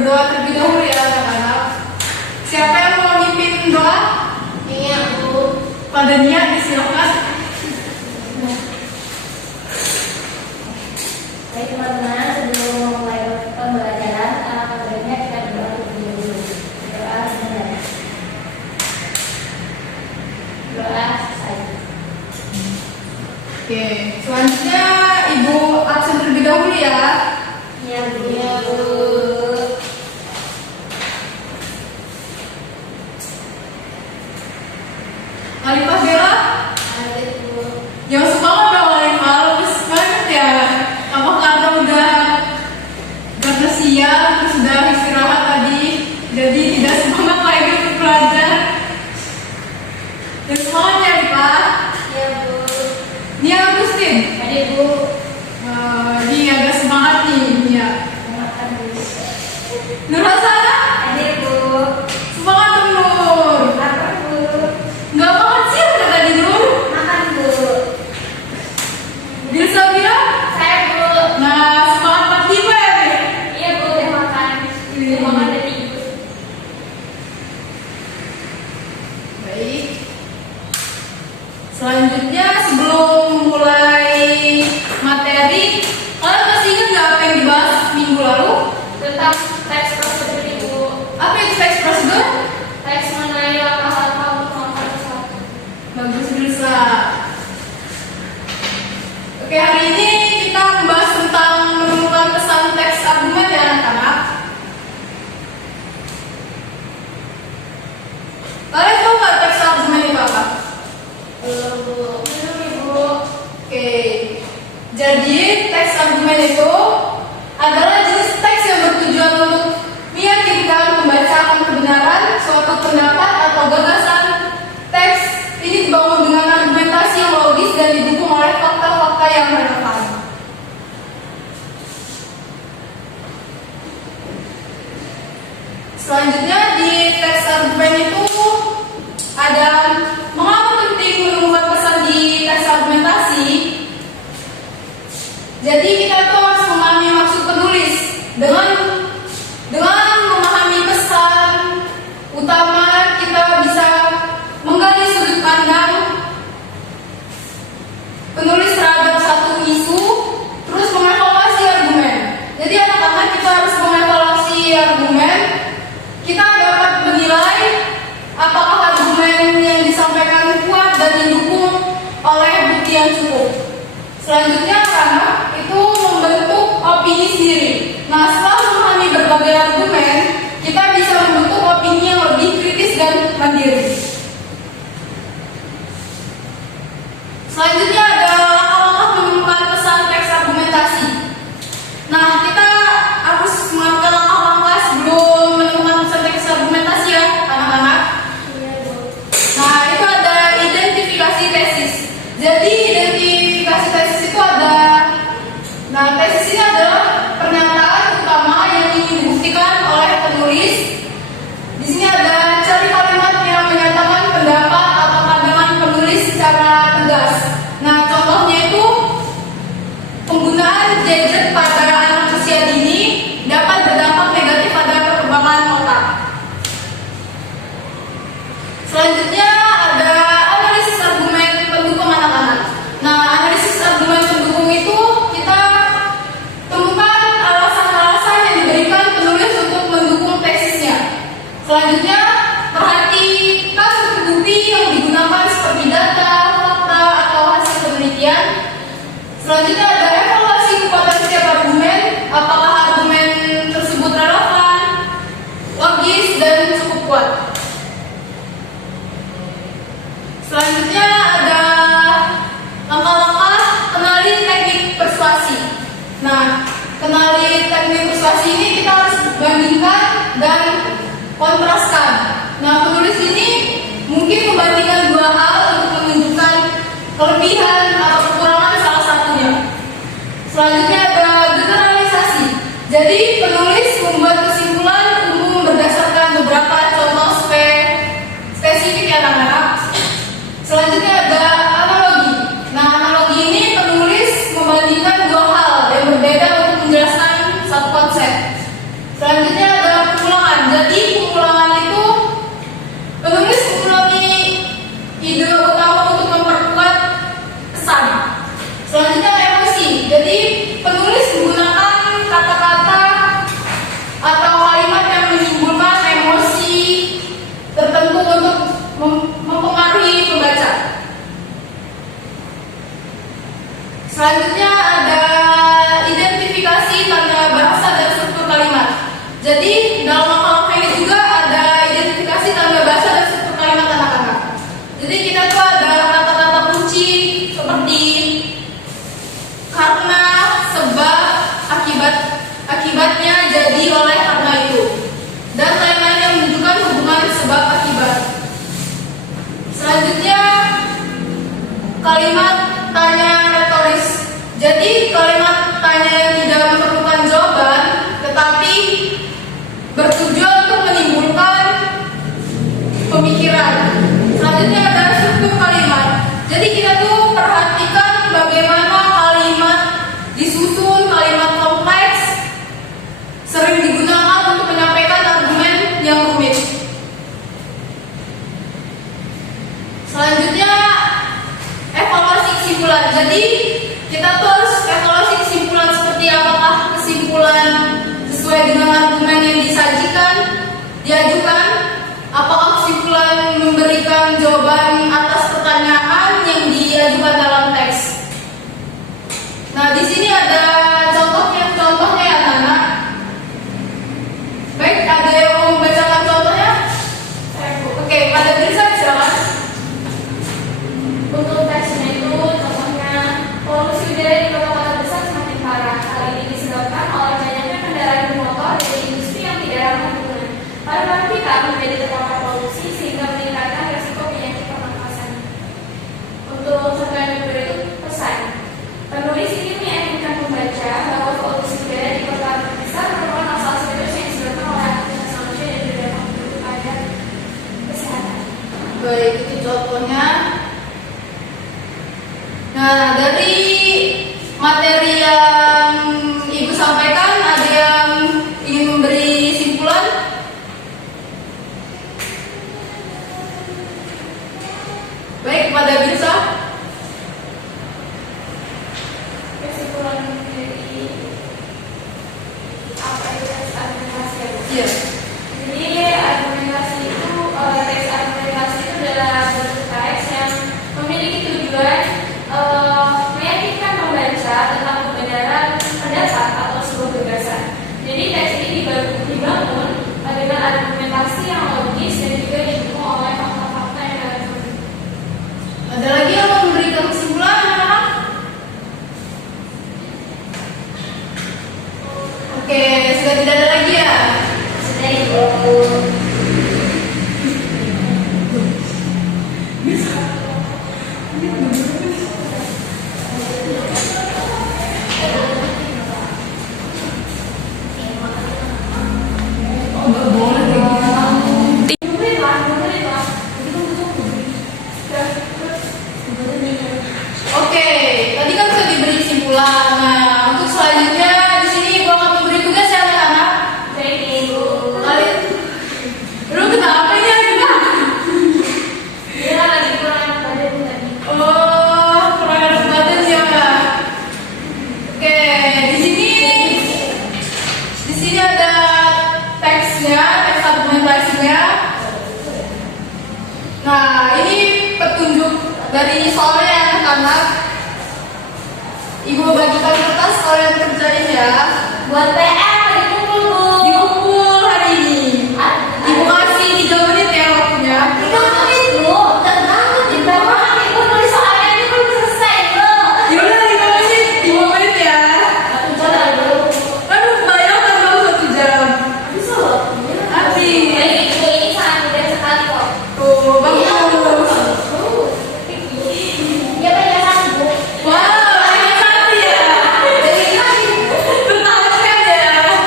berdoa terlebih dahulu ya anak-anak. Siapa yang mau mimpin doa? Iya, Bu. Pada niat disilakan. Baik teman-teman, sebelum memulai pembelajaran, sebaiknya kita berdoa terlebih dahulu. Doa sebenarnya. Doa saya. Oke, selanjutnya Ibu absen terlebih dahulu ya. Iya, Bu. Iya, Bu. Alifah Bella, Ada, Bu. yang semangat dong Alifah, lebih semangat ya. Apa karena udah siang, terus sudah istirahat tadi, jadi tidak semangat lagi untuk belajar. Dan semangat ya Alifah. Iya, Bu. Nia Agustin, Ada, Bu. ini agak semangat nih Nia. Makan, Bu. Nur Hasana, Ada, Bu. semangat dong Nur. Makan, Bu. Nggak makan siang kan tadi Nur? Makan, Bu. Dilsa bilang, Saya, Bu. nah semangat pagi ya. Iya, Bu. Udah makan. Makan udah tidur. Baik. Selanjutnya sebelum mulai materi, kalian masih ingat nggak apa yang dibahas minggu lalu? Tentang teks prosedur, Ibu. Apa itu teks prosedur? Teks mengenai langkah-langkah untuk melakukan sesuatu. Bagus Dilsa. Oke, hari ini kita membahas tentang menemukan pesan teks argumen ya anak-anak. Kalian tahu nggak teks argumen itu apa? Belum, Bu. Belum, Ibu. Oke, jadi teks argumen itu adalah jenis teks yang bertujuan untuk meyakinkan pembaca akan kebenaran suatu pendapat atau gagasan. Teks ini dibangun dengan argumentasi yang logis dan didukung oleh fakta-fakta yang relevan. Selanjutnya di teks argumen itu ada mengapa penting menemukan pesan di teks argumentasi. Jadi kita tuh harus memahami maksud penulis. Dengan memahami pesan utama, kita bisa menggali sudut pandang penulis terhadap satu isu, terus mengevaluasi argumen. Jadi anak-anak kita harus mengevaluasi argumen. Kita dapat menilai apakah argumen yang disampaikan kuat dan didukung oleh bukti yang cukup. Selanjutnya anak itu membentuk opini sendiri. Nah, setelah memahami berbagai argumen, kita bisa membentuk opini yang lebih kritis dan mandiri. Selanjutnya ada langkah-langkah menemukan pesan teks argumentasi. Nah, kita harus melakukan langkah-langkah sebelum menemukan pesan teks argumentasi ya, anak-anak. Iya, Bu. Nah, itu ada identifikasi tesis. Jadi identifikasi tesis itu ada. Nah, tesis ini adalah pernyataan utama yang ingin dibuktikan oleh penulis. Di sini ada cari kalimat yang menyatakan pendapat atau pandangan penulis secara tegas. Nah, contohnya itu penggunaan gadget pada anak usia dini dapat berdampak negatif pada perkembangan otak. Selanjutnya ada analisis argumen pendukung anak-anak. Nah, analisis argumen pendukung itu kita temukan alasan-alasan yang diberikan penulis untuk mendukung tesisnya. Selanjutnya, perhatikan bukti yang digunakan seperti data, fakta, atau hasil penelitian. Selanjutnya ada evaluasi kekuatan setiap argumen, apakah argumen tersebut relevan, logis, dan cukup kuat. Selanjutnya ada langkah-langkah kenali teknik persuasi. Nah, kenali teknik persuasi ini kita harus bandingkan dan kontraskan. Nah, penulis ini mungkin membandingkan dua hal untuk menunjukkan kelebihan atau kekurangan salah satunya. Selanjutnya ada generalisasi. Jadi penulis membuat kesimpulan umum berdasarkan beberapa contoh spesifik ya anak-anak. Selanjutnya ada analogi. Nah, analogi ini penulis membandingkan dua hal yang berbeda untuk menjelaskan satu konsep. Selanjutnya ada mempengaruhi pembaca. Selanjutnya ada identifikasi tanda bahasa dan struktur kalimat. Jadi dalam makalah ini juga ada identifikasi tanda bahasa dan struktur kalimat anak-anak. Jadi kita tuh ada kata-kata kunci seperti karena, sebab, akibatnya, jadi, oleh, karena itu, dan lain-lain yang menunjukkan hubungan sebab akibat. Selanjutnya kalimat tanya retoris. Jadi kalimat tanya yang tidak memerlukan jawaban tetapi bertujuan untuk menimbulkan pemikiran. Selanjutnya ada struktur kalimat. Jadi kita tuh perhatikan bagaimana kalimat disusun, kalimat kompleks sering digunakan untuk menyampaikan argumen yang rumit. Selanjutnya evaluasi kesimpulan. Jadi kita tuh harus evaluasi kesimpulan seperti apakah kesimpulan sesuai dengan argumen yang diajukan, apakah kesimpulan memberikan jawaban atas pertanyaan yang diajukan dalam teks. Nah, di sini ada contohnya ya, anak-anak. Baik, ada yang mau membacakan contohnya? Oke, pada tulisan silakan. Untuk teksnya itu contohnya polusi udara di kota-kota besar semakin parah. Hal ini disebabkan oleh banyaknya kendaraan bermotor dari industri yang tidak ramah lingkungan. Paru-paru kita menjadi terpapar polusi sehingga meningkatkan risiko penyakit pernafasan. Untuk contoh yang kedua itu pesan. Penulis ini meyakinkan pembaca bahwa polusi udara di kota besar merupakan masalah serius yang disebabkan oleh aktivitas manusia dan berdampak buruk pada kesehatan. Baik, itu contohnya. Nah, dari materi yang Ibu sampaikan, ada yang ingin memberi simpulan? Baik, pada bisa. Kesimpulan dari apa itu teks argumentasi ya, Bu? Iya. Jadi argumentasi itu teks argumentasi itu adalah bentuk teks yang memiliki tujuan meyakinkan pembaca tentang kebenaran pendapat atau sebuah gagasan. Jadi teks ini dibangun dengan argumentasi yang logis dan juga didukung oleh fakta-fakta yang relevan. Ada lagi yang mau memberikan kesimpulan, anak-anak? Oke, sudah tidak ada lagi ya? Sudah, Ibu. Oke, tadi kan sudah diberi kesimpulan. Nah, untuk selanjutnya di sini Ibu akan memberi tugas ya, anak-anak. Baik, Ibu. Kalian, lu kenapa ini aja? Dia lagi kurang enak badan tadi. Oh, kurang enak badan ya. Oke, di sini ada teksnya, teks argumentasinya. Nah, ini petunjuk dari soalnya anak-anak. Ibu bagikan kertas, kalian kerjain ya. Buat PR dikumpul, Bu. Dikumpul hari ini. Ibu kasih 3 menit ya waktunya. 3 menit, Bu. Tenang, di bawah Ibu nulis soalnya ini belum selesai, Bu. Yaudah 5 menit, 5 menit ya. Aduh, bayangkan kalau 1 jam. Bisa loh. Habis. Ibu ini sangat mudah sekali kok. Tuh, bagus. Ya, baik, Bu. Wow, banyak sekali ya. Bertahan ya.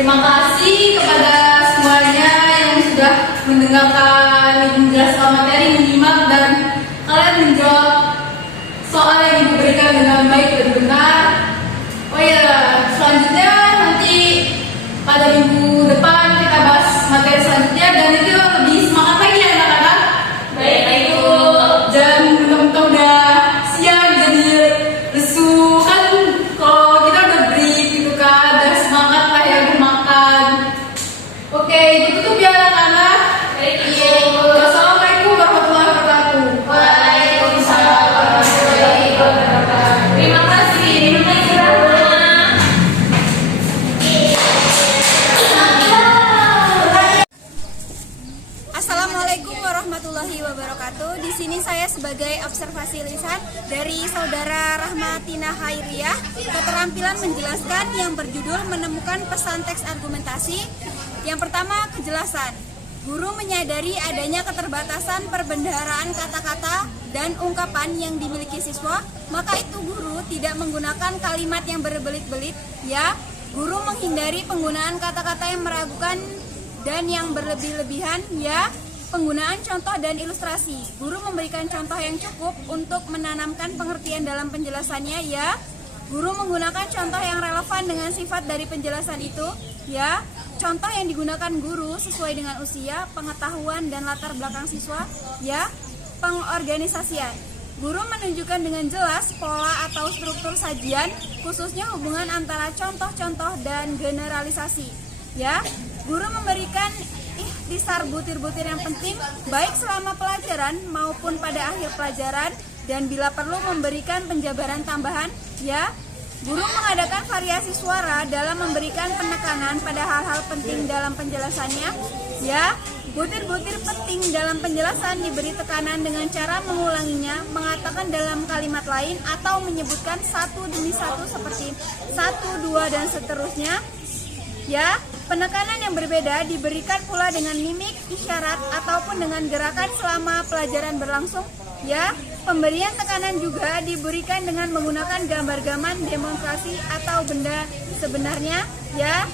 Terima kasih kepada semuanya yang sudah mendengarkan, menjelaskan materi, menyimak, dan kalian menjawab soal yang diberikan dengan baik dan benar. Oh ya, selanjutnya nanti pada minggu depan kita bahas materi selanjutnya, dan itu lebih semangat lagi ya anak-anak. Baik, Ibu. Dan mentang-mentang udah siang jadi lesu kan, kalau kita udah break gitu kan, udah semangat lah ya, udah makan. Oke, tutup ya anak-anak. Baik, Ibu. Wassalamualaikum warahmatullahi wabarakatuh. Waalaikumsalam warahmatullahi wabarakatuh. Terima kasih. Terima kasih, Rahma. Assalamualaikum warahmatullahi wabarakatuh. Di sini saya sebagai observasi lisan dari Saudara Rahmatina Hairiyah, keterampilan menjelaskan yang berjudul menemukan pesan teks argumentasi. Yang pertama, kejelasan. Guru menyadari adanya keterbatasan perbendaharaan kata-kata dan ungkapan yang dimiliki siswa, maka itu guru tidak menggunakan kalimat yang berbelit-belit. Ya, guru menghindari penggunaan kata-kata yang meragukan dan yang berlebih-lebihan. Ya, penggunaan contoh dan ilustrasi. Guru memberikan contoh yang cukup untuk menanamkan pengertian dalam penjelasannya. Ya, guru menggunakan contoh yang relevan dengan sifat dari penjelasan itu. Ya, contoh yang digunakan guru sesuai dengan usia, pengetahuan, dan latar belakang siswa. Ya, pengorganisasian. Guru menunjukkan dengan jelas pola atau struktur sajian, khususnya hubungan antara contoh-contoh dan generalisasi. Ya, guru memberikan ikhtisar butir-butir yang penting, baik selama pelajaran maupun pada akhir pelajaran, dan bila perlu memberikan penjabaran tambahan. Ya, guru mengadakan variasi suara dalam memberikan penekanan pada hal-hal penting dalam penjelasannya. Ya, butir-butir penting dalam penjelasan diberi tekanan dengan cara mengulanginya, mengatakan dalam kalimat lain, atau menyebutkan satu demi satu seperti 1, 2, dan seterusnya. Ya, penekanan yang berbeda diberikan pula dengan mimik, isyarat, ataupun dengan gerakan selama pelajaran berlangsung. Ya, pemberian tekanan juga diberikan dengan menggunakan gambar-gambar demonstrasi atau benda sebenarnya. Ya,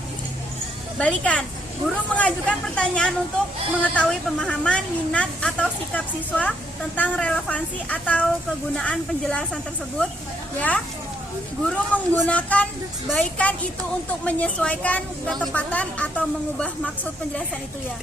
balikan. Guru mengajukan pertanyaan untuk mengetahui pemahaman, minat, atau sikap siswa tentang relevansi atau kegunaan penjelasan tersebut. Ya, guru menggunakan baikan itu untuk menyesuaikan ketepatan atau mengubah maksud penjelasan itu. Ya.